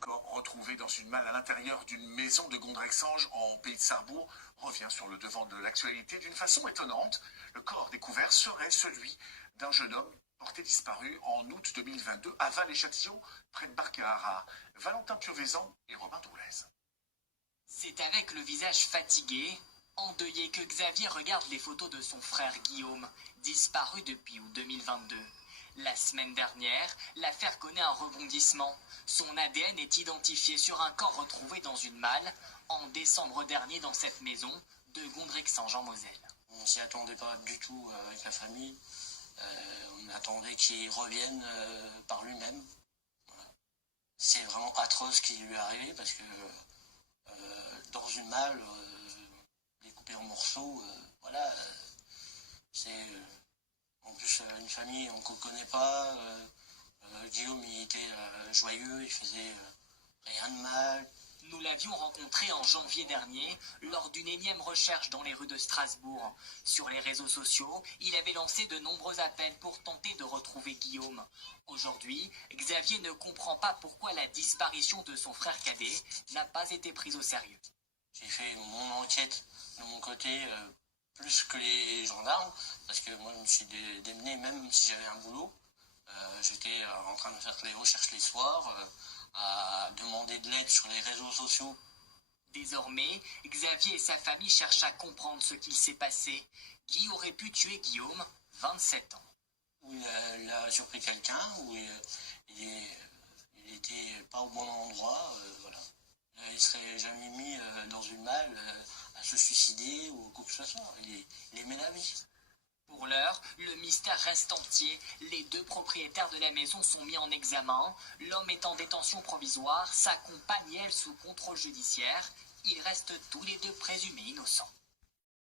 corps retrouvé dans une malle à l'intérieur d'une maison de Gondrexange en pays de Sarrebourg revient sur le devant de l'actualité d'une façon étonnante. Le corps découvert serait celui d'un jeune homme porté disparu en août 2022 à Val-les-Châtillons, près de Barcarara. Valentin Piovesan et Robin Doulez. C'est avec le visage fatigué, endeuillé, que Xavier regarde les photos de son frère Guillaume, disparu depuis août 2022. La semaine dernière, l'affaire connaît un rebondissement. Son ADN est identifié sur un corps retrouvé dans une malle en décembre dernier dans cette maison de Gondrexange en Moselle. On s'y attendait pas du tout avec la famille. On attendait qu'il revienne par lui-même. Voilà. C'est vraiment atroce ce qui lui est arrivé parce que dans une malle, découpée en morceaux, voilà, c'est en plus une famille qu'on ne connaît pas. Guillaume, il était joyeux, il faisait rien de mal. Nous l'avions rencontré en janvier dernier lors d'une énième recherche dans les rues de Strasbourg. Sur les réseaux sociaux, il avait lancé de nombreux appels pour tenter de retrouver Guillaume. Aujourd'hui, Xavier ne comprend pas pourquoi la disparition de son frère cadet n'a pas été prise au sérieux. J'ai fait mon enquête de mon côté plus que les gendarmes, parce que moi je me suis démené même si j'avais un boulot. J'étais en train de faire les recherches les soirs, à demander de l'aide sur les réseaux sociaux. Désormais, Xavier et sa famille cherchent à comprendre ce qu'il s'est passé. Qui aurait pu tuer Guillaume, 27 ans? Où il a surpris quelqu'un, où il était pas au bon endroit, voilà. Il serait jamais mis dans une malle à se suicider ou quoi que ce soit. Il aimait la vie. Pour l'heure, le mystère reste entier. Les deux propriétaires de la maison sont mis en examen. L'homme est en détention provisoire, sa compagne, elle, sous contrôle judiciaire. Ils restent tous les deux présumés innocents.